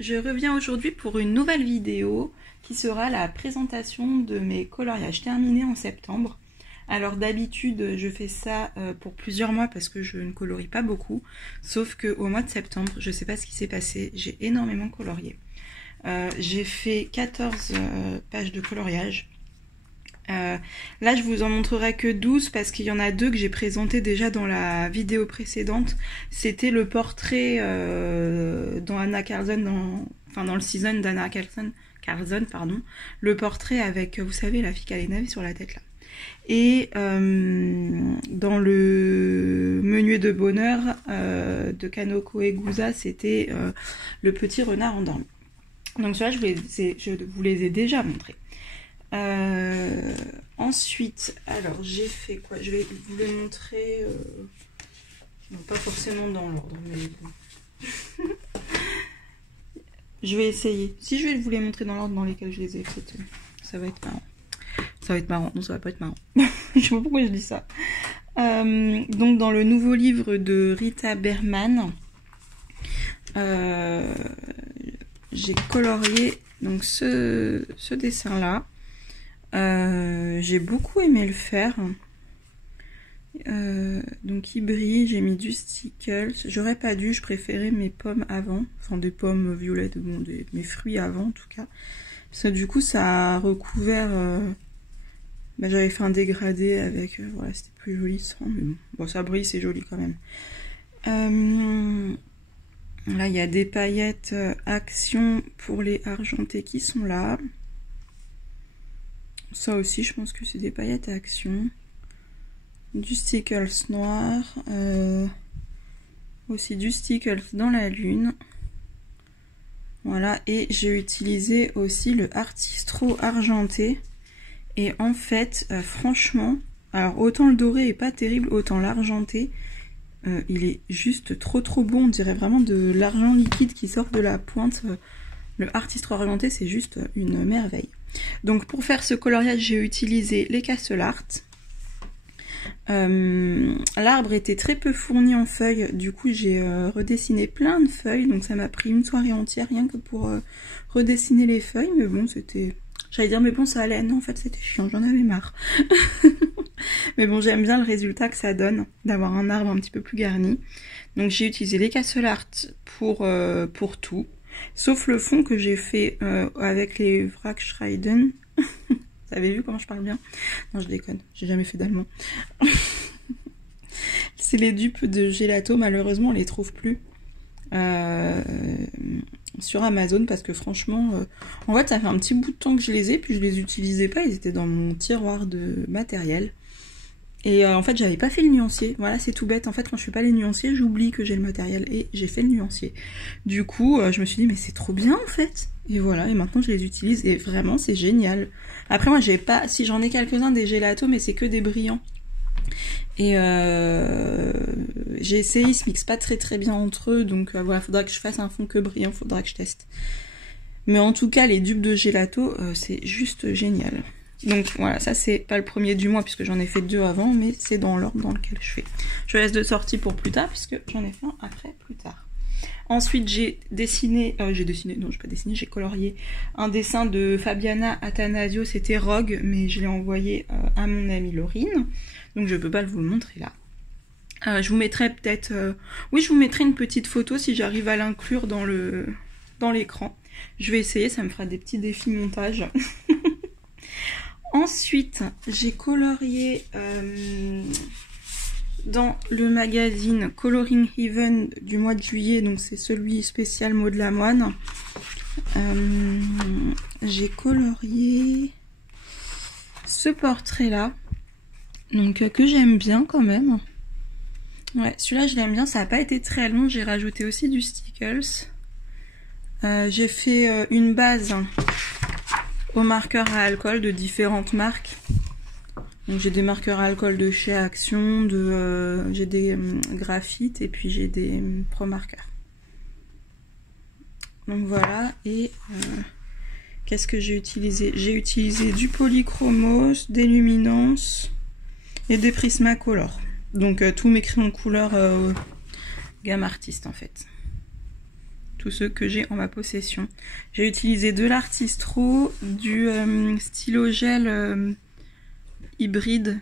Je reviens aujourd'hui pour une nouvelle vidéo qui sera la présentation de mes coloriages terminés en septembre. Alors d'habitude je fais ça pour plusieurs mois parce que je ne colorie pas beaucoup, sauf qu'au mois de septembre, je sais pas ce qui s'est passé, j'ai énormément colorié. J'ai fait 14 pages de coloriage. Là je vous en montrerai que 12 parce qu'il y en a deux que j'ai présenté déjà dans la vidéo précédente. C'était le portrait dans Anna Carlson, dans le season d'Anna Carlson, pardon, le portrait avec, vous savez, la fille qui a les navets sur la tête là. Et dans le Meunier de bonheur de Kanoko Egusa, c'était le petit renard endormi. Donc cela je vous les ai déjà montrés. Ensuite, alors j'ai fait quoi? Je vais vous les montrer, non, pas forcément dans l'ordre, mais bon. Je vais essayer. Si je vais vous les montrer dans l'ordre dans lesquels je les ai faites, ça va être marrant. Ça va être marrant, non ça va pas être marrant. Je sais pas pourquoi je dis ça. Donc dans le nouveau livre de Rita Berman, j'ai colorié donc ce dessin là. J'ai beaucoup aimé le faire. Donc il brille, j'ai mis du stickles. J'aurais pas dû, je préférais mes pommes avant. Enfin des pommes violettes, bon, mes fruits avant en tout cas. Parce que du coup ça a recouvert... j'avais fait un dégradé avec... voilà, c'était plus joli sans, mais bon. Bon, ça brille, c'est joli quand même. Là, il y a des paillettes Action pour les argentés qui sont là. Ça aussi, je pense que c'est des paillettes Action. Du stickles noir. Aussi du stickles dans la lune. Voilà, et j'ai utilisé aussi le Artistro argenté. Et en fait, franchement, alors autant le doré est pas terrible, autant l'argenté, il est juste trop bon. On dirait vraiment de l'argent liquide qui sort de la pointe. Le Artistro argenté, c'est juste une merveille. Donc pour faire ce coloriage, j'ai utilisé les Castle Art. L'arbre était très peu fourni en feuilles, du coup j'ai redessiné plein de feuilles, donc ça m'a pris une soirée entière rien que pour redessiner les feuilles, mais bon c'était... J'allais dire mais bon ça allait, non en fait c'était chiant, j'en avais marre. Mais bon j'aime bien le résultat que ça donne, d'avoir un arbre un petit peu plus garni. Donc j'ai utilisé les Castle Art pour tout. Sauf le fond que j'ai fait avec les Wrackschreiden. Vous avez vu comment je parle bien? Non, je déconne, j'ai jamais fait d'allemand. C'est les dupes de Gelato, malheureusement on les trouve plus sur Amazon parce que franchement, en fait ça fait un petit bout de temps que je les ai, puis je les utilisais pas, ils étaient dans mon tiroir de matériel. Et en fait j'avais pas fait le nuancier, voilà c'est tout bête, en fait quand je fais pas les nuanciers j'oublie que j'ai le matériel et j'ai fait le nuancier. Du coup je me suis dit mais c'est trop bien en fait, et voilà, et maintenant je les utilise et vraiment c'est génial. Après moi j'ai pas, si j'en ai quelques-uns des Gelato mais c'est que des brillants. Et j'ai essayé, ils se mixent pas très bien entre eux, donc voilà, faudra que je fasse un fond que brillant, faudra que je teste. Mais en tout cas les dupes de Gelato c'est juste génial. Donc voilà, ça c'est pas le premier du mois puisque j'en ai fait deux avant, mais c'est dans l'ordre dans lequel je fais. Je laisse de sortie pour plus tard puisque j'en ai fait un après plus tard. Ensuite j'ai dessiné, j'ai colorié un dessin de Fabiana Attanasio, c'était Rogue, mais je l'ai envoyé à mon amie Laurine, donc je peux pas vous le montrer là. Je vous mettrai peut-être, oui je vous mettrai une petite photo si j'arrive à l'inclure dans l'écran. Je vais essayer, ça me fera des petits défis montage. Ensuite, j'ai colorié dans le magazine Coloring Heaven du mois de juillet, donc c'est celui spécial Maud Lamoine. J'ai colorié ce portrait-là, donc que j'aime bien quand même. Ouais, celui-là je l'aime bien, ça n'a pas été très long, j'ai rajouté aussi du stickles. J'ai fait une base aux marqueurs à alcool de différentes marques. Donc j'ai des marqueurs à alcool de chez Action, j'ai des graphites et puis j'ai des pro marqueurs. Donc voilà, et qu'est-ce que j'ai utilisé? J'ai utilisé du polychromos, des luminances et des Prismacolor. Donc tous mes crayons de couleur gamme artiste en fait. tous ceux que j'ai en ma possession. J'ai utilisé de l'Artistro, du stylo gel hybride,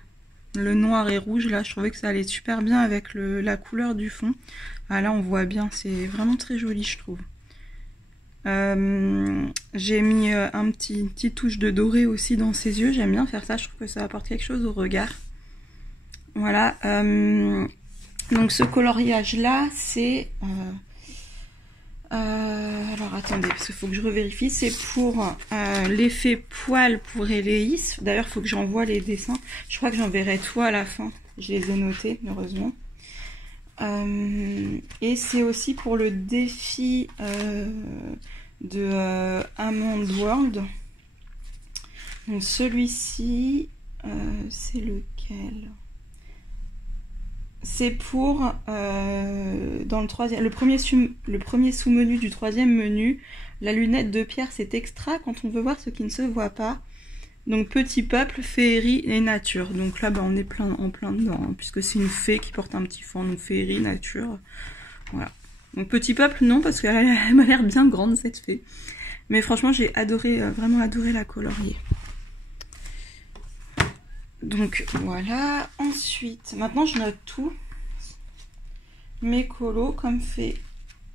le noir et rouge. Là, je trouvais que ça allait super bien avec la couleur du fond. Ah là, on voit bien, c'est vraiment très joli, je trouve. J'ai mis une petite touche de doré aussi dans ses yeux. J'aime bien faire ça, je trouve que ça apporte quelque chose au regard. Voilà. Donc ce coloriage là, c'est... alors attendez, parce qu'il faut que je revérifie. C'est pour l'effet poil pour Eléis. D'ailleurs, il faut que j'envoie les dessins. Je crois que j'enverrai tout à la fin. Je les ai notés, heureusement. Et c'est aussi pour le défi de Amand World. Donc celui-ci, c'est lequel? C'est pour dans le premier sous-menu du troisième menu, la lunette de pierre, c'est extra quand on veut voir ce qui ne se voit pas. Donc petit peuple, féerie et nature. Donc là, bah, on est en plein dedans, hein, puisque c'est une fée qui porte un petit fond, donc féerie, nature. Voilà. Donc petit peuple, non, parce qu'elle m'a l'air bien grande, cette fée. Mais franchement, j'ai adoré, vraiment adoré la colorier. Donc voilà. Ensuite, maintenant je note tout. Mes colos, comme fait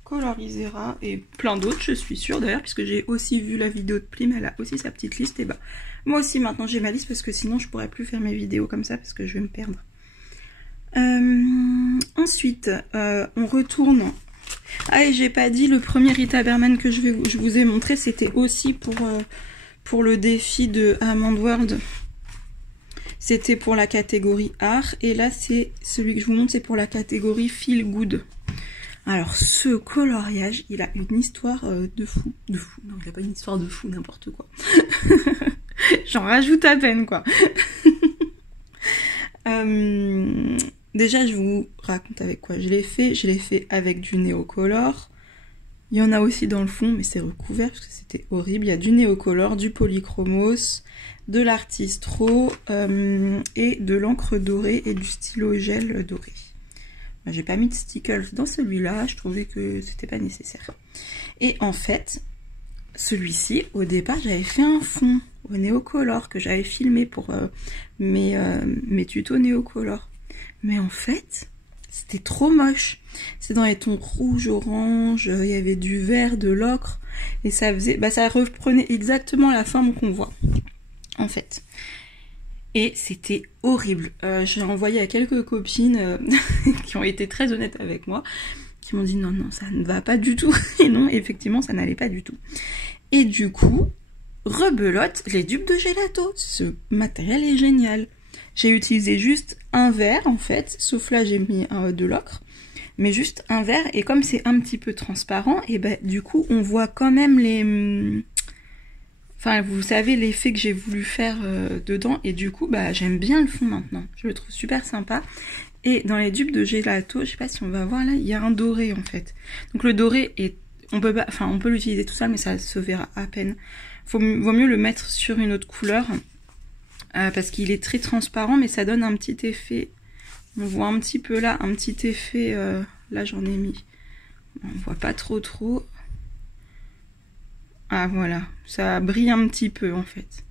Colorisera et plein d'autres, je suis sûre d'ailleurs, puisque j'ai aussi vu la vidéo de Plim, elle a aussi sa petite liste. Et bah, moi aussi maintenant j'ai ma liste, parce que sinon je pourrais plus faire mes vidéos comme ça, parce que je vais me perdre. Ensuite, on retourne. Ah, et j'ai pas dit, le premier Rita Berman que je vous ai montré, c'était aussi pour le défi de Amand World. C'était pour la catégorie art, et là c'est celui que je vous montre, c'est pour la catégorie feel good. Alors ce coloriage, il a une histoire de fou. Non, il n'a pas une histoire de fou, n'importe quoi. J'en rajoute à peine, quoi. Déjà, je vous raconte avec quoi je l'ai fait. Je l'ai fait avec du Neocolor. Il y en a aussi dans le fond, mais c'est recouvert parce que c'était horrible. Il y a du Neocolor, du Polychromos, de l'Artistro et de l'encre dorée et du stylo gel doré. J'ai pas mis de stickers dans celui-là, je trouvais que c'était pas nécessaire. Et en fait, celui-ci, au départ, j'avais fait un fond au Neocolor que j'avais filmé pour mes tutos Neocolor. Mais en fait, c'était trop moche. C'est dans les tons rouge, orange, il y avait du vert, de l'ocre, et ça faisait, bah, ça reprenait exactement la forme qu'on voit, en fait. Et c'était horrible. J'ai envoyé à quelques copines qui ont été très honnêtes avec moi, qui m'ont dit non, non, ça ne va pas du tout. Et non, effectivement, ça n'allait pas du tout. Et du coup, rebelote, les dupes de Gelato. Ce matériel est génial. J'ai utilisé juste un verre, en fait, sauf là, j'ai mis de l'ocre, mais juste un verre. Et comme c'est un petit peu transparent, et ben du coup, on voit quand même les... Enfin, vous savez l'effet que j'ai voulu faire dedans, et du coup, bah, j'aime bien le fond maintenant. Je le trouve super sympa. Et dans les dupes de Gelato, je sais pas si on va voir là, il y a un doré en fait. Donc le doré est, on peut l'utiliser tout seul, mais ça se verra à peine. Vaut mieux le mettre sur une autre couleur parce qu'il est très transparent, mais ça donne un petit effet. On voit un petit peu là, un petit effet. Là, j'en ai mis. On voit pas trop. Ah voilà, ça brille un petit peu en fait.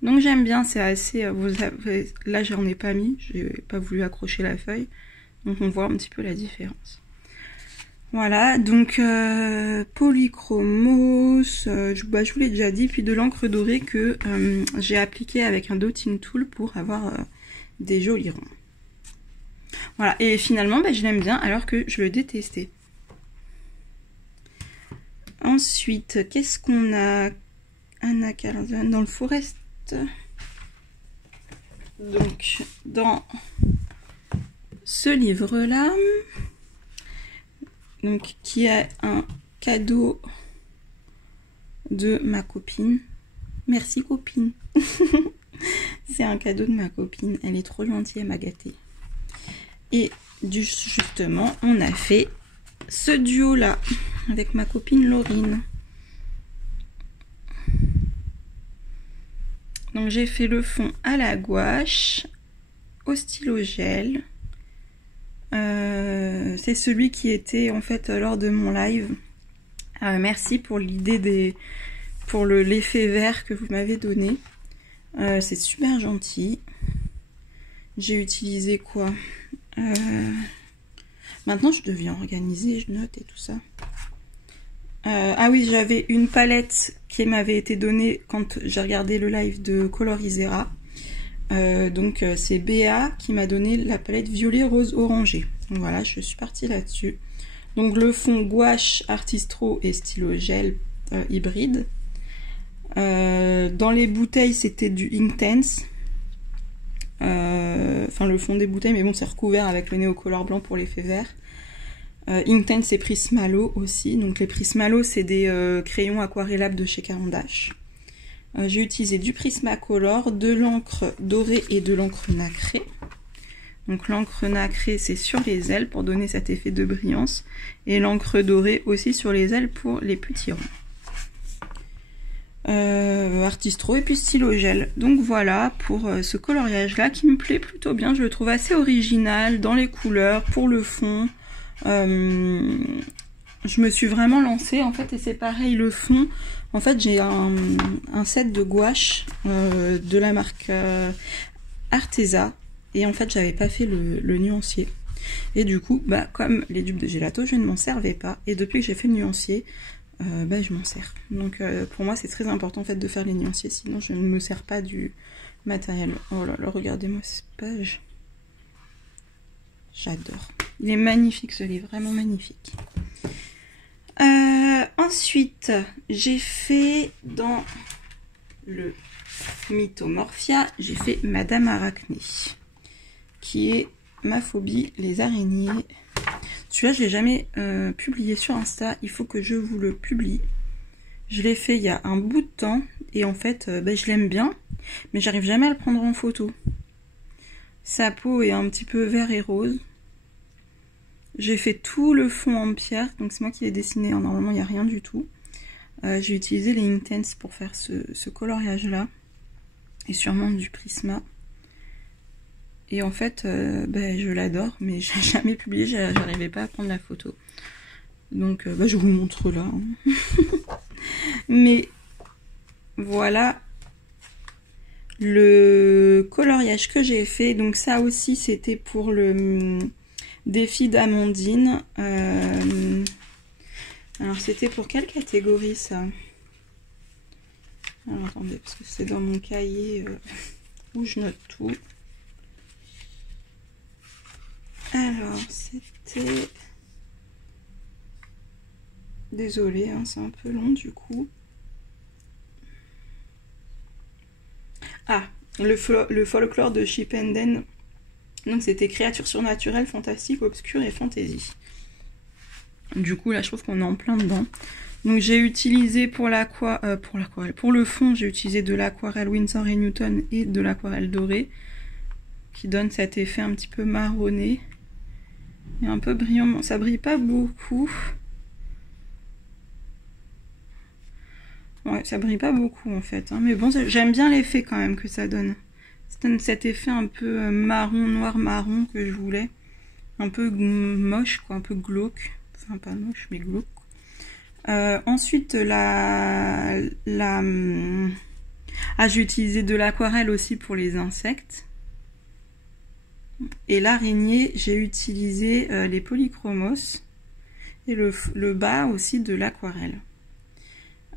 Donc j'aime bien, c'est assez... là j'en ai pas mis, j'ai pas voulu accrocher la feuille. Donc on voit un petit peu la différence. Voilà, donc Polychromos, je vous l'ai déjà dit, puis de l'encre dorée que j'ai appliqué avec un dotting tool pour avoir des jolis ronds. Voilà, et finalement bah, je l'aime bien alors que je le détestais. Ensuite, qu'est-ce qu'on a? Anna Carlson dans le Forest. Donc, dans ce livre-là, donc qui est un cadeau de ma copine. Merci copine. C'est un cadeau de ma copine. Elle est trop gentille, elle m'a gâtée. Et justement, on a fait ce duo-là avec ma copine Laurine. Donc j'ai fait le fond à la gouache, au stylo gel. C'est celui qui était en fait lors de mon live Merci pour l'idée pour l'effet vert que vous m'avez donné. C'est super gentil. J'ai utilisé quoi? Maintenant je deviens organisée, je note et tout ça. Ah oui, j'avais une palette qui m'avait été donnée quand j'ai regardé le live de Colorisera. Donc c'est Béa qui m'a donné la palette violet rose orangé. Donc voilà, je suis partie là-dessus. Donc le fond gouache, artistro et stylo gel hybride. Dans les bouteilles c'était du Inktense. Enfin le fond des bouteilles, mais bon c'est recouvert avec le néocolor blanc pour l'effet vert. Inktense et Prismalo aussi. Donc les Prismalo c'est des crayons aquarellables de chez Caran d'Ache. J'ai utilisé du Prismacolor, de l'encre dorée et de l'encre nacrée. Donc l'encre nacrée c'est sur les ailes pour donner cet effet de brillance. Et l'encre dorée aussi sur les ailes pour les petits ronds. Artistro et puis stylo gel. Donc voilà pour ce coloriage là qui me plaît plutôt bien. Je le trouve assez original dans les couleurs, pour le fond. Je me suis vraiment lancée en fait et c'est pareil le fond. En fait j'ai un set de gouache de la marque Arteza et en fait j'avais pas fait le nuancier. Et du coup bah comme les dupes de gelato je ne m'en servais pas et depuis que j'ai fait le nuancier je m'en sers. Donc pour moi c'est très important en fait de faire les nuanciers, sinon je ne me sers pas du matériel. Oh là là, regardez-moi cette page. J'adore. Il est magnifique ce livre, vraiment magnifique. Ensuite, j'ai fait dans le Mythomorphia, j'ai fait Madame Arachné, qui est ma phobie, les araignées. Celui-là, je l'ai jamais publié sur Insta, il faut que je vous le publie. Je l'ai fait il y a un bout de temps, et en fait, je l'aime bien, mais j'arrive jamais à le prendre en photo. Sa peau est un petit peu vert et rose. J'ai fait tout le fond en pierre, donc c'est moi qui l'ai dessiné, normalement il n'y a rien du tout. J'ai utilisé les Inktense pour faire ce coloriage là, et sûrement du Prisma. Et en fait, je l'adore, mais j'ai jamais publié, j'arrivais pas à prendre la photo. Donc je vous montre là. Hein. Mais voilà le coloriage que j'ai fait. Donc ça aussi c'était pour le défi d'Amandine. Alors c'était pour quelle catégorie ça? Alors attendez, parce que c'est dans mon cahier où je note tout. Alors c'était... Désolée, hein, c'est un peu long du coup. Ah, le folklore de Chipenden. Donc c'était créatures surnaturelles, fantastiques, obscures et fantasy. Du coup là je trouve qu'on est en plein dedans. Donc j'ai utilisé pour le fond, j'ai utilisé de l'aquarelle Winsor & Newton et de l'aquarelle dorée, qui donne cet effet un petit peu marronné et un peu brillant. Ça brille pas beaucoup. Ouais, ça brille pas beaucoup en fait, hein. Mais bon, j'aime bien l'effet quand même que ça donne. C'est cet effet un peu marron, noir, marron que je voulais. Un peu moche, quoi, un peu glauque. Enfin, pas moche, mais glauque. Ensuite, j'ai utilisé de l'aquarelle aussi pour les insectes. Et l'araignée, j'ai utilisé les polychromos. Et le bas aussi de l'aquarelle.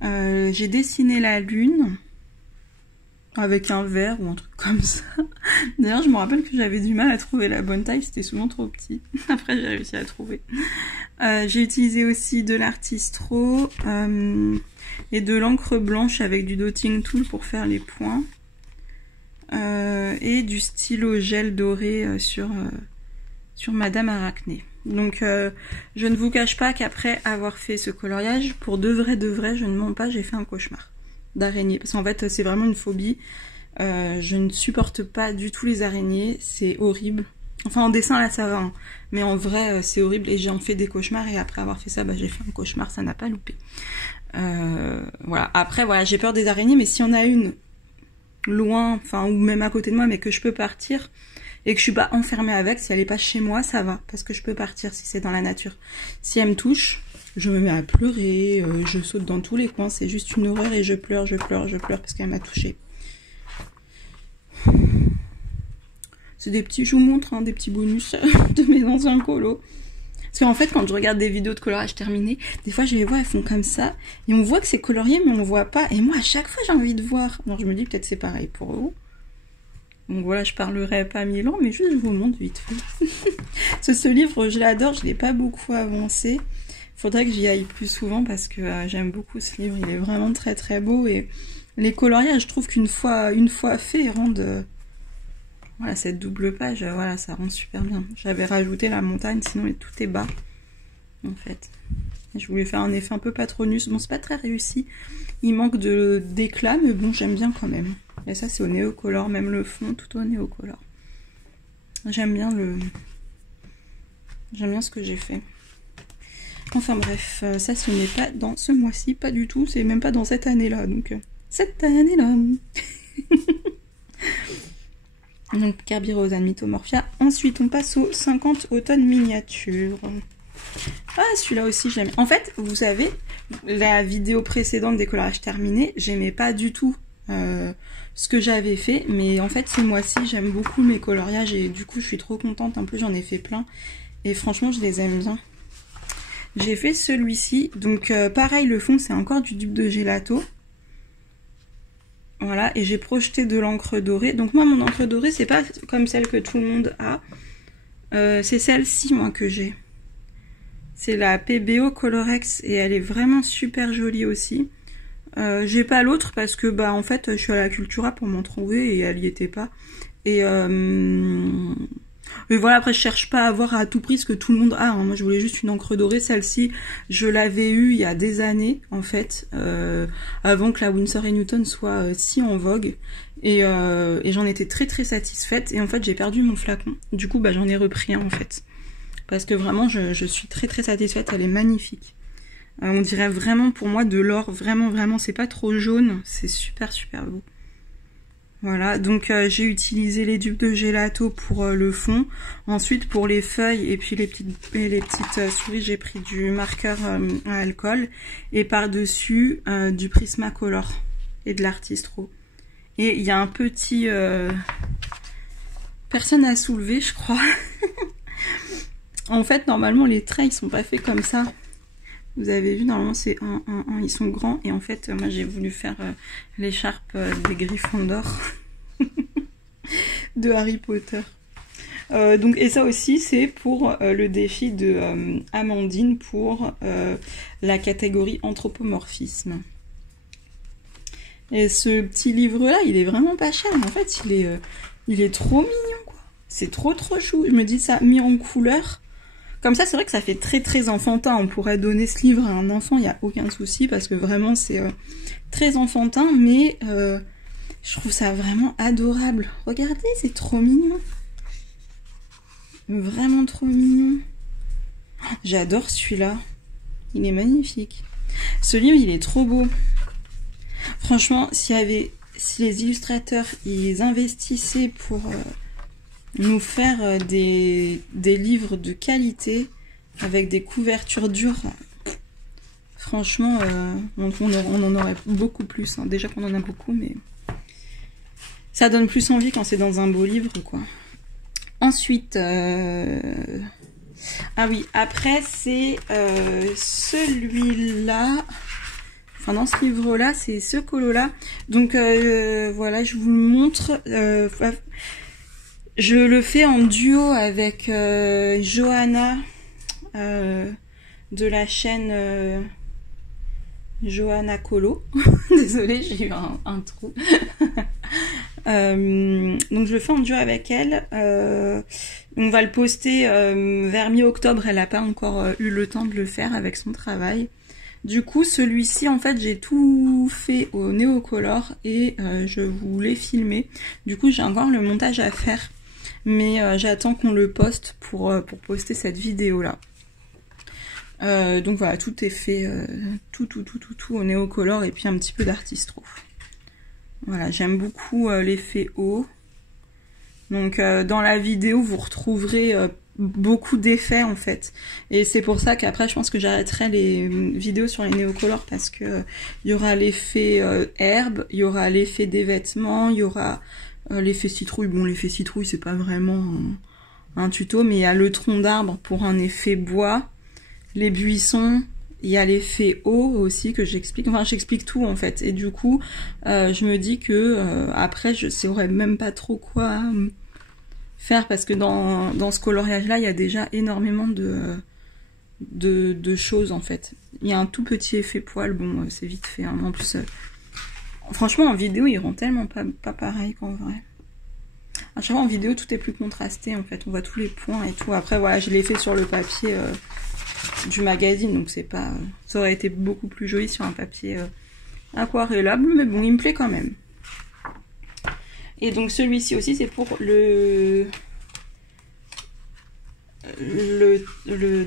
J'ai dessiné la lune avec un verre ou un truc comme ça. D'ailleurs je me rappelle que j'avais du mal à trouver la bonne taille, c'était souvent trop petit. Après j'ai réussi à trouver. J'ai utilisé aussi de l'artistro et de l'encre blanche avec du dotting tool pour faire les points. Et du stylo gel doré sur Madame Arachné. Donc je ne vous cache pas qu'après avoir fait ce coloriage, pour de vrai, je ne mens pas, j'ai fait un cauchemar d'araignée. Parce qu'en fait c'est vraiment une phobie. Je ne supporte pas du tout les araignées, c'est horrible. Enfin en dessin là ça va, hein. Mais en vrai c'est horrible et j'en fais des cauchemars et après avoir fait ça, j'ai fait un cauchemar, ça n'a pas loupé. Voilà. Après voilà, j'ai peur des araignées, mais s'il y en a une loin, enfin ou même à côté de moi, mais que je peux partir et que je suis pas enfermée avec, si elle est pas chez moi, ça va, parce que je peux partir si c'est dans la nature. Si elle me touche, je me mets à pleurer, je saute dans tous les coins, c'est juste une horreur et je pleure parce qu'elle m'a touchée. C'est des petits, je vous montre, hein, des petits bonus de mes anciens colos. Parce qu'en fait, quand je regarde des vidéos de coloriage terminé, des fois je les vois, elles font comme ça, et on voit que c'est colorié, mais on voit pas. Et moi, à chaque fois, j'ai envie de voir. Alors je me dis, peut-être c'est pareil pour vous. Donc voilà, je parlerai pas 1000 ans, mais juste je vous montre vite fait. Ce livre, je l'adore, je l'ai pas beaucoup avancé. Faudrait que j'y aille plus souvent parce que j'aime beaucoup ce livre, il est vraiment très très beau. Et les coloriages, je trouve qu'une fois fait, ils rendent... Voilà, cette double page, voilà, ça rend super bien. J'avais rajouté la montagne, sinon tout est bas, en fait. Je voulais faire un effet un peu patronus. Bon, c'est pas très réussi. Il manque d'éclat, mais bon, j'aime bien quand même. Et ça, c'est au néocolor, même le fond, tout au néocolor. J'aime bien ce que j'ai fait. Enfin bref, ça, ce n'est pas dans ce mois-ci, pas du tout. C'est même pas dans cette année-là, donc... cette année-là. Donc Kerberosa Mythomorphia. Ensuite, on passe au 50 automne miniature. Ah, celui-là aussi, j'aime. En fait, vous savez, la vidéo précédente des coloriages terminés, j'aimais pas du tout ce que j'avais fait. Mais en fait, ce mois-ci, j'aime beaucoup mes coloriages et du coup, je suis trop contente. En plus, j'en ai fait plein. Et franchement, je les aime bien. J'ai fait celui-ci. Donc, pareil, le fond, c'est encore du dupe de gelato. Voilà, et j'ai projeté de l'encre dorée. Donc moi, mon encre dorée, c'est pas comme celle que tout le monde a. C'est celle-ci, moi, que j'ai. C'est la PBO Colorex, et elle est vraiment super jolie aussi. J'ai pas l'autre parce que, bah, en fait, je suis à la Cultura pour m'en trouver, et elle y était pas. Et voilà, après, je cherche pas à avoir à tout prix ce que tout le monde a. Hein. Moi, je voulais juste une encre dorée. Celle-ci, je l'avais eue il y a des années, en fait, avant que la Winsor & Newton soit si en vogue. Et j'en étais très très satisfaite. Et en fait, j'ai perdu mon flacon. Du coup, bah, j'en ai repris un, en fait. Parce que vraiment, je suis très très satisfaite. Elle est magnifique. On dirait vraiment, pour moi, de l'or. Vraiment, vraiment, c'est pas trop jaune. C'est super super beau. Voilà, donc j'ai utilisé les dupes de gelato pour le fond. Ensuite, pour les feuilles et puis les petites souris, j'ai pris du marqueur à alcool. Et par-dessus, du Prismacolor et de l'Artistro. Et il y a un petit... personne à soulever, je crois. En fait, normalement, les traits, ils sont pas faits comme ça. Vous avez vu, normalement, c'est ils sont grands. Et en fait, moi, j'ai voulu faire l'écharpe des Gryffondor de Harry Potter. Donc, et ça aussi, c'est pour le défi de Amandine pour la catégorie anthropomorphisme. Et ce petit livre-là, il est vraiment pas cher. Mais en fait, il est trop mignon, quoi. C'est trop chou. Je me dis, ça mis en couleur... Comme ça, c'est vrai que ça fait très très enfantin. On pourrait donner ce livre à un enfant, il n'y a aucun souci, parce que vraiment c'est très enfantin, mais je trouve ça vraiment adorable. Regardez, c'est trop mignon. Vraiment trop mignon. J'adore celui-là. Il est magnifique. Ce livre, il est trop beau. Franchement, si les illustrateurs, ils investissaient pour... nous faire des livres de qualité avec des couvertures dures. Franchement, on en aurait beaucoup plus. Hein. Déjà qu'on en a beaucoup, mais ça donne plus envie quand c'est dans un beau livre, quoi. Ensuite, ah oui, après c'est celui-là. Enfin, dans ce livre-là, c'est ce colo-là. Donc voilà, je vous le montre. Je le fais en duo avec Johanna de la chaîne Johanna Colo. Désolée, j'ai eu un trou. Donc je le fais en duo avec elle. On va le poster vers mi-octobre. Elle n'a pas encore eu le temps de le faire avec son travail. Du coup, celui-ci, en fait, j'ai tout fait au néocolor et je voulais filmer. Du coup, j'ai encore le montage à faire. Mais j'attends qu'on le poste pour poster cette vidéo là. Donc voilà, tout est fait, tout au néocolor et puis un petit peu d'Artistro. Voilà, j'aime beaucoup l'effet haut. Donc dans la vidéo, vous retrouverez beaucoup d'effets en fait. Et c'est pour ça qu'après je pense que j'arrêterai les vidéos sur les néocolores parce que il y aura l'effet herbe, il y aura l'effet des vêtements, il y aura l'effet citrouille. Bon, l'effet citrouille c'est pas vraiment un tuto, mais il y a le tronc d'arbre pour un effet bois, les buissons, il y a l'effet eau aussi que j'explique. Enfin, j'explique tout en fait. Et du coup, je me dis que après je saurais même pas trop quoi faire parce que dans ce coloriage là il y a déjà énormément de choses en fait. Il y a un tout petit effet poil, bon c'est vite fait hein. En plus franchement en vidéo il rend tellement pas pareil qu'en vrai. À chaque fois en vidéo tout est plus contrasté en fait, on voit tous les points et tout. Après voilà, je l'ai fait sur le papier du magazine, donc c'est pas, ça aurait été beaucoup plus joli sur un papier aquarellable, mais bon il me plaît quand même. Et donc celui-ci aussi c'est pour le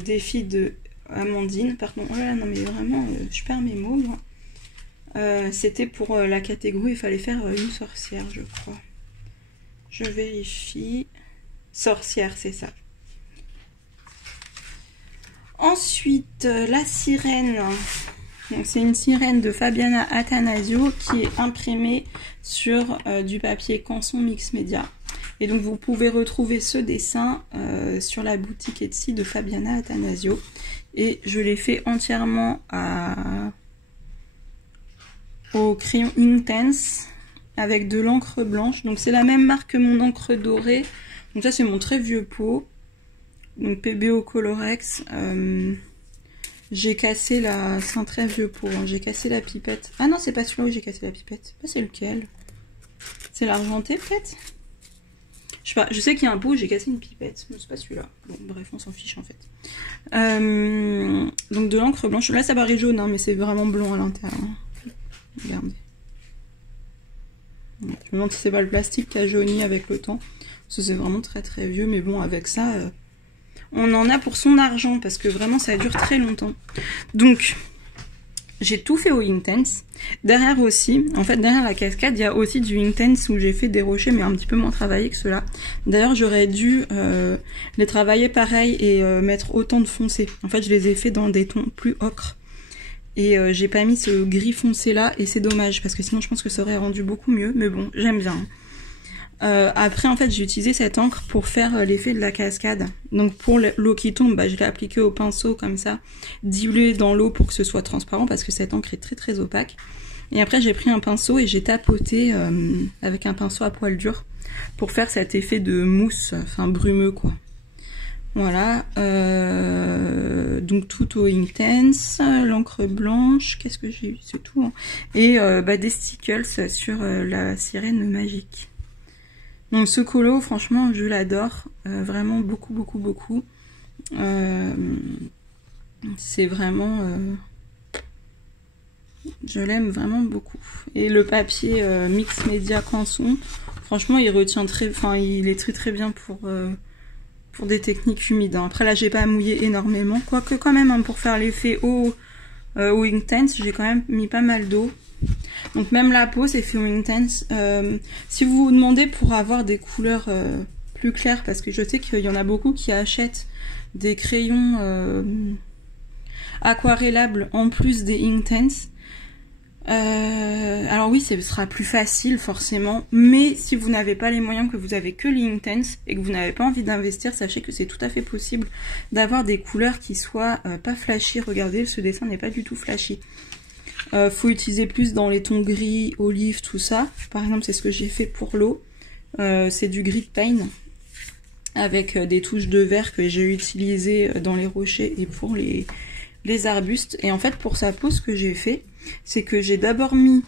défi de Amandine, pardon, oh là là, non mais vraiment je perds mes mots moi. C'était pour la catégorie, il fallait faire une sorcière je crois. Je vérifie. Sorcière, c'est ça. Ensuite, la sirène. C'est une sirène de Fabiana Attanasio qui est imprimée sur du papier Canson Mix Media. Et donc vous pouvez retrouver ce dessin sur la boutique Etsy de Fabiana Attanasio. Et je l'ai fait entièrement au crayon Inktense avec de l'encre blanche. Donc c'est la même marque que mon encre dorée. Donc ça c'est mon très vieux pot. Donc PBO Colorex. J'ai cassé la... C'est un très vieux pot. Hein. J'ai cassé la pipette. Ah non, c'est pas celui-là où j'ai cassé la pipette. Ah, c'est lequel? C'est l'argenté peut-être? Je sais pas. Je sais qu'il y a un pot où j'ai cassé une pipette. Mais c'est pas celui-là. Bon, bref, on s'en fiche en fait. Donc de l'encre blanche. Là, ça paraît jaune, hein, mais c'est vraiment blanc à l'intérieur. Regardez. Je me demande si c'est pas le plastique qui a jauni avec le temps. Parce que c'est vraiment très très vieux. Mais bon, avec ça... on en a pour son argent parce que vraiment ça dure très longtemps. Donc j'ai tout fait au Inktense. Derrière aussi, en fait derrière la cascade, il y a aussi du Inktense où j'ai fait des rochers mais un petit peu moins travaillés que ceux-là. D'ailleurs j'aurais dû les travailler pareil et mettre autant de foncé. En fait je les ai fait dans des tons plus ocre. Et j'ai pas mis ce gris foncé là et c'est dommage parce que sinon je pense que ça aurait rendu beaucoup mieux. Mais bon, j'aime bien. Après en fait j'ai utilisé cette encre pour faire l'effet de la cascade. Donc pour l'eau qui tombe, bah, je l'ai appliqué au pinceau comme ça, dilué dans l'eau pour que ce soit transparent parce que cette encre est très très opaque. Et après j'ai pris un pinceau et j'ai tapoté avec un pinceau à poil dur pour faire cet effet de mousse, enfin brumeux quoi. Voilà, donc tout au Inktense, l'encre blanche, qu'est-ce que j'ai eu, c'est tout. Hein. Et des stickers sur la sirène magique. Donc ce colo, franchement, je l'adore, vraiment beaucoup, beaucoup, beaucoup. C'est vraiment... je l'aime vraiment beaucoup. Et le papier Mix Media Canson, franchement, il retient très... Enfin, il est très très bien pour des techniques humides. Hein. Après là, j'ai pas mouillé énormément. Quoique quand même, hein, pour faire l'effet au Inktense, j'ai quand même mis pas mal d'eau. Donc même la peau c'est fait au Inktense. Si vous vous demandez pour avoir des couleurs plus claires, parce que je sais qu'il y en a beaucoup qui achètent des crayons aquarellables en plus des Inktense. Alors oui, ce sera plus facile forcément, mais si vous n'avez pas les moyens, que vous avez que les Inktense et que vous n'avez pas envie d'investir, sachez que c'est tout à fait possible d'avoir des couleurs qui soient pas flashy. Regardez, ce dessin n'est pas du tout flashy. Faut utiliser plus dans les tons gris, olive, tout ça. Par exemple, c'est ce que j'ai fait pour l'eau. C'est du gris paint avec des touches de vert que j'ai utilisé dans les rochers et pour les arbustes. Et en fait, pour sa peau, ce que j'ai fait, c'est que j'ai d'abord mis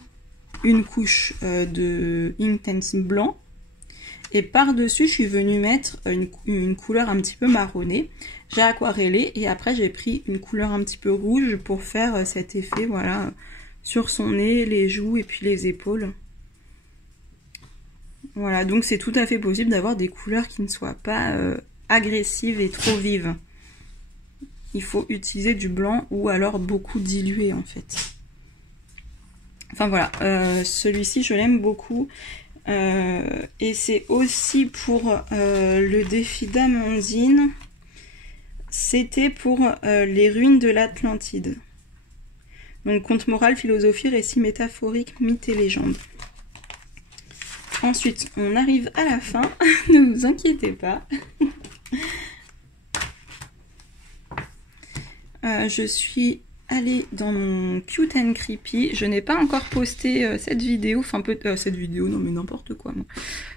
une couche de Inktense blanc. Et par-dessus, je suis venue mettre une couleur un petit peu marronnée. J'ai aquarellé et après j'ai pris une couleur un petit peu rouge pour faire cet effet, voilà, sur son nez, les joues et puis les épaules. Voilà, donc c'est tout à fait possible d'avoir des couleurs qui ne soient pas agressives et trop vives. Il faut utiliser du blanc ou alors beaucoup dilué en fait. Enfin voilà, celui-ci je l'aime beaucoup. Et c'est aussi pour le défi d'Amandine. c'était pour les ruines de l'Atlantide. Donc conte moral, philosophie, récit métaphorique, mythe et légende. Ensuite, on arrive à la fin, ne vous inquiétez pas. Je suis allée dans mon Cute and Creepy. Je n'ai pas encore posté cette vidéo, enfin cette vidéo, non mais n'importe quoi. Moi.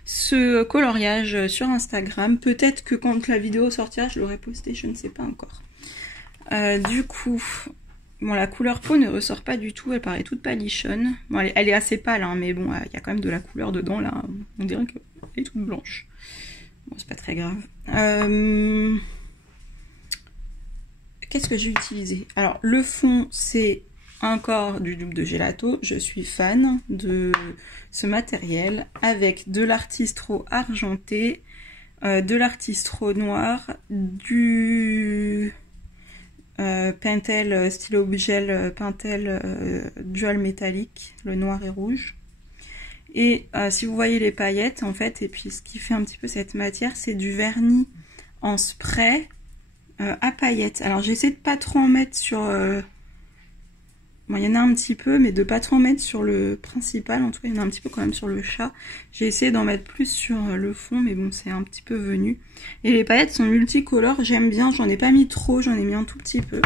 Ce coloriage sur Instagram. Peut-être que quand la vidéo sortira, je l'aurai posté, je ne sais pas encore. Du coup, bon, la couleur peau ne ressort pas du tout, elle paraît toute palichonne. Bon, elle est assez pâle, hein, mais bon, il y a quand même de la couleur dedans, là. On dirait qu'elle est toute blanche. Bon, c'est pas très grave. Qu'est-ce que j'ai utilisé? Alors, le fond, c'est encore du double de gelato. Je suis fan de ce matériel avec de l'artistro argenté, de l'artistro noir, du Pentel stylo gel Pentel dual métallique, le noir et rouge. Et si vous voyez les paillettes, en fait, et puis ce qui fait un petit peu cette matière, c'est du vernis en spray à paillettes. Alors j'essaie de pas trop en mettre sur... Bon, il y en a un petit peu, mais de pas trop en mettre sur le principal. En tout cas, il y en a un petit peu quand même sur le chat. J'ai essayé d'en mettre plus sur le fond, mais bon, c'est un petit peu venu. Et les paillettes sont multicolores, j'aime bien. J'en ai pas mis trop, j'en ai mis un tout petit peu.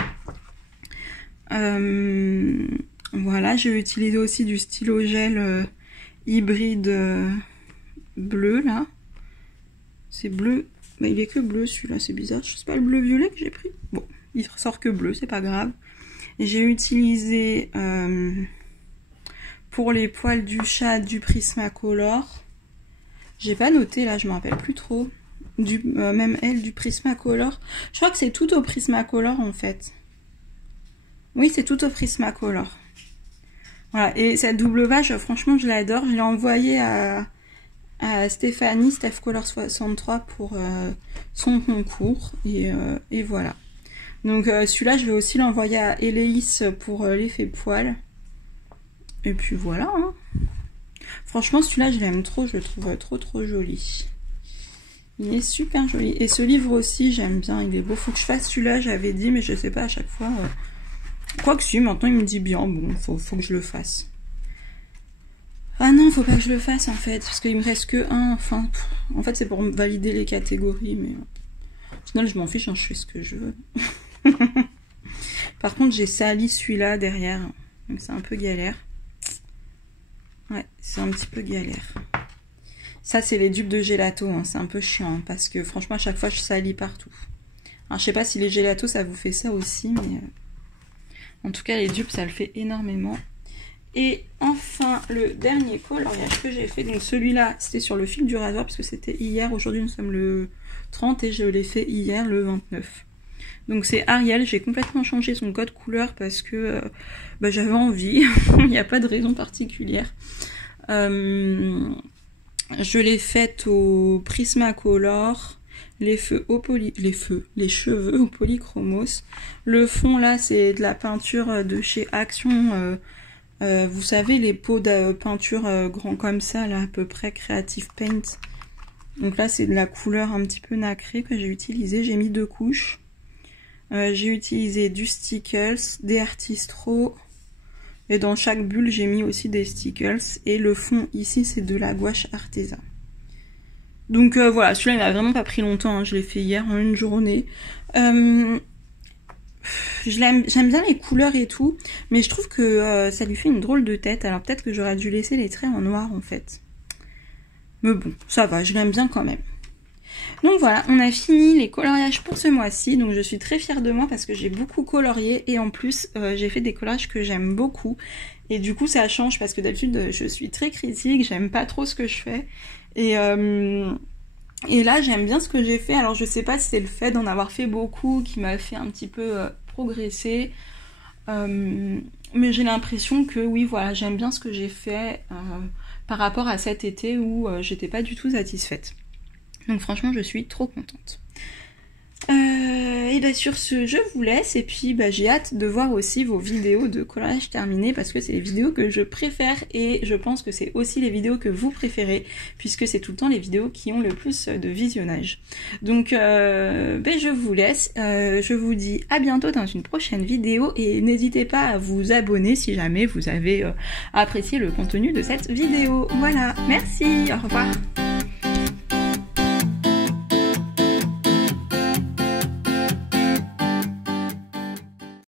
Voilà, j'ai utilisé aussi du stylo gel hybride bleu, là. C'est bleu. Bah, il est que bleu celui-là, c'est bizarre. C'est pas le bleu violet que j'ai pris. Bon, il ressort que bleu, c'est pas grave. J'ai utilisé pour les poils du chat du Prismacolor. J'ai pas noté là, je me rappelle plus trop. Même elle du Prismacolor. Je crois que c'est tout au Prismacolor en fait. Oui, c'est tout au Prismacolor. Voilà, et cette double vache, franchement, je l'adore. Je l'ai envoyée à Stéphanie, StephColor63 pour son concours. Et voilà. Donc celui-là, je vais aussi l'envoyer à Eléis pour l'effet poil. Et puis voilà. Hein. Franchement, celui-là, je l'aime trop. Je le trouve trop joli. Il est super joli. Et ce livre aussi, j'aime bien. Il est beau. Faut que je fasse celui-là, j'avais dit, mais je sais pas à chaque fois. Quoique si, maintenant il me dit bien. Bon, faut que je le fasse. Ah non, faut pas que je le fasse en fait, parce qu'il me reste que un, enfin, en fait c'est pour valider les catégories, mais au final je m'en fiche, hein, je fais ce que je veux. Par contre j'ai sali celui-là derrière, donc c'est un peu galère. Ouais, c'est un petit peu galère. Ça c'est les dupes de gelato, hein, c'est un peu chiant, hein, parce que franchement à chaque fois je salis partout. Alors je sais pas si les gelatos ça vous fait ça aussi, mais en tout cas les dupes ça le fait énormément. Et enfin, le dernier coloriage que j'ai fait, donc celui-là, c'était sur le fil du rasoir, parce que c'était hier, aujourd'hui nous sommes le 30 et je l'ai fait hier, le 29. Donc c'est Ariel, j'ai complètement changé son code couleur parce que j'avais envie, il n'y a pas de raison particulière. Je l'ai faite au Prismacolor, les cheveux au polychromos. Le fond là, c'est de la peinture de chez Action. Vous savez les pots de peinture grands comme ça là à peu près, Creative Paint. Donc là c'est de la couleur un petit peu nacrée que j'ai utilisé. J'ai mis 2 couches. J'ai utilisé du Stickles, des Artistro et dans chaque bulle j'ai mis aussi des Stickles. Et le fond ici c'est de la gouache artisan. Donc voilà, celui-là il m'a vraiment pas pris longtemps, hein. Je l'ai fait hier en une journée. J'aime bien les couleurs et tout, mais je trouve que ça lui fait une drôle de tête. Alors peut-être que j'aurais dû laisser les traits en noir en fait. Mais bon, ça va, je l'aime bien quand même. Donc voilà, on a fini les coloriages pour ce mois-ci. Donc je suis très fière de moi parce que j'ai beaucoup colorié. Et en plus, j'ai fait des coloriages que j'aime beaucoup. Et du coup, ça change parce que d'habitude, je suis très critique. J'aime pas trop ce que je fais. Et là, j'aime bien ce que j'ai fait. Alors je sais pas si c'est le fait d'en avoir fait beaucoup qui m'a fait un petit peu progresser. Mais j'ai l'impression que oui, voilà, j'aime bien ce que j'ai fait par rapport à cet été où j'étais pas du tout satisfaite. Donc franchement, je suis trop contente. Et bah sur ce, je vous laisse et puis bah, j'ai hâte de voir aussi vos vidéos de coloriage terminé parce que c'est les vidéos que je préfère et je pense que c'est aussi les vidéos que vous préférez puisque c'est tout le temps les vidéos qui ont le plus de visionnage. Donc bah, je vous laisse, je vous dis à bientôt dans une prochaine vidéo et n'hésitez pas à vous abonner si jamais vous avez apprécié le contenu de cette vidéo. Voilà, merci, au revoir.